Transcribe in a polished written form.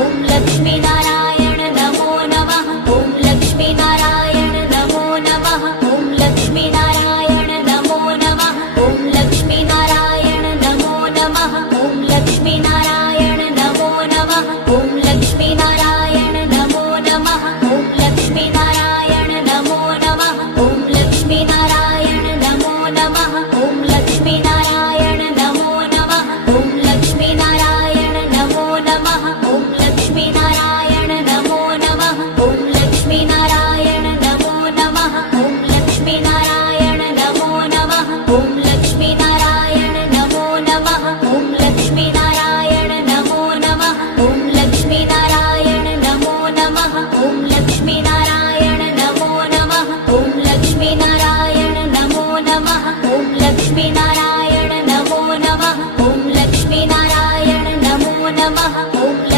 ॐ लक्ष्मीनारायण नमो नमः ॐ लक्ष्मीनारायण नमो नमः ॐ लक्ष्मीनारायण नमो नमः ॐ लक्ष्मीनारायण नमो नमः ॐ लक्ष्मीनारायण नमो नमः ॐ लक्ष्मीनारायण नमो नमः ॐ लक्ष्मीनारायण नमो नमः ॐ लक्ष्मीनारायण नमो नमः ॐ लक्ष्मीनारायण नमो नमः ॐ लक्ष्मीनारायण नमो नमः ॐ लक्ष्मीनारायण नमो नमः ॐ लक्ष्मीनारायण नमो नमः ॐ लक्ष्मीनारायण नमो नमः ॐ लक्ष्मीनारायण नमो नमः ॐ लक्ष्मीनारायण नमो नमः ॐ लक्ष्मीनारायण नमो नमः ॐ लक्ष्मीनारायण